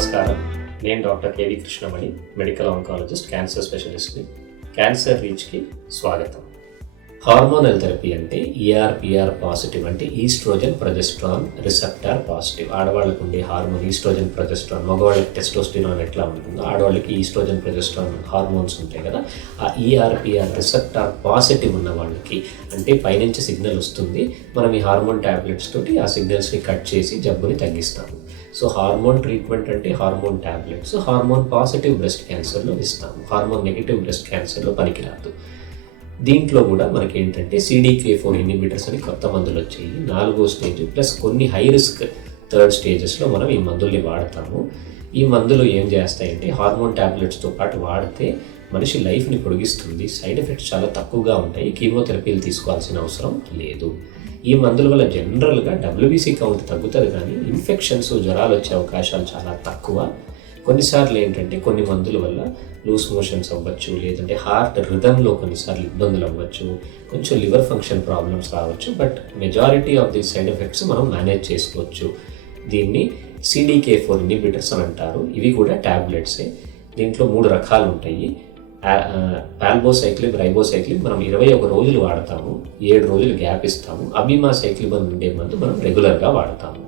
నమస్కారం. నేను doctor KV Krishnamani, medical oncologist, cancer స్పెషలిస్ట్ని. క్యాన్సర్ రీచ్కి స్వాగతం. హార్మోనల్ థెరపీ అంటే ఈఆర్పిఆర్ పాజిటివ్ అంటే ఈస్ట్రోజన్ ప్రొజెస్ట్రాన్ రిసెప్టార్ పాజిటివ్. ఆడవాళ్ళకు ఉండే హార్మోన్ ఈస్ట్రోజన్ ప్రొజెస్ట్రాన్, మగవాళ్ళకి టెస్టోస్టిరాన్ ఎట్లా ఉంటుందో ఆడవాళ్ళకి ఈస్ట్రోజన్ ప్రొజెస్ట్రాన్ హార్మోన్స్ ఉంటాయి కదా. ఆ ఈఆర్పిఆర్ రిసెప్టార్ పాజిటివ్ ఉన్న వాళ్ళకి అంటే పైనుంచి సిగ్నల్ వస్తుంది, మనం ఈ హార్మోన్ ట్యాబ్లెట్స్ తోటి ఆ సిగ్నల్స్ని కట్ చేసి జబ్బుని తగ్గిస్తాము. సో హార్మోన్ ట్రీట్మెంట్ అంటే hormone tablets hormone positive breast క్యాన్సర్లో ఇస్తాము, హార్మోన్ నెగిటివ్ బ్రెస్ట్ క్యాన్సర్లో పనికిరాదు. దీంట్లో కూడా మనకి ఏంటంటే CDK4 ఇన్హిబిటర్స్ అని కొత్త మందులు వచ్చాయి. 4వ స్టేజ్ ప్లస్ కొన్ని హై రిస్క్ 3rd స్టేజెస్లో మనం ఈ మందుల్ని వాడతాము. ఈ మందులు ఏం చేస్తాయంటే హార్మోన్ ట్యాబ్లెట్స్తో పాటు వాడితే మనిషి లైఫ్ని పొడిగిస్తుంది, సైడ్ ఎఫెక్ట్స్ చాలా తక్కువగా ఉంటాయి, కీమోథెరపీలు తీసుకోవాల్సిన అవసరం లేదు. ఈ మందుల వల్ల జనరల్గా WBC కౌంట్ తగ్గుతుంది, కానీ ఇన్ఫెక్షన్స్ జ్వరాలు వచ్చే అవకాశాలు చాలా తక్కువ. కొన్నిసార్లు ఏంటంటే కొన్ని మందుల వల్ల లూస్ మోషన్స్ అవ్వచ్చు, లేదంటే హార్ట్ రిథంలో కొన్నిసార్లు ఇబ్బందులు అవ్వచ్చు, కొంచెం లివర్ ఫంక్షన్ ప్రాబ్లమ్స్ రావచ్చు. But majority of the side effects మనం మేనేజ్ చేసుకోవచ్చు. దీన్ని CDK4 ఇన్హిబిటర్స్ అని అంటారు. ఇవి కూడా ట్యాబ్లెట్సే. దీంట్లో 3 రకాలు ఉంటాయి. పాల్బోసైక్లిబ్, రైబోసైక్లిబ్ మనం 21 రోజులు వాడతాము, 7 రోజులు గ్యాప్ ఇస్తాము. అబిమాసైక్లిబ్ అని ఉండే మందు మనం రెగ్యులర్గా వాడతాము.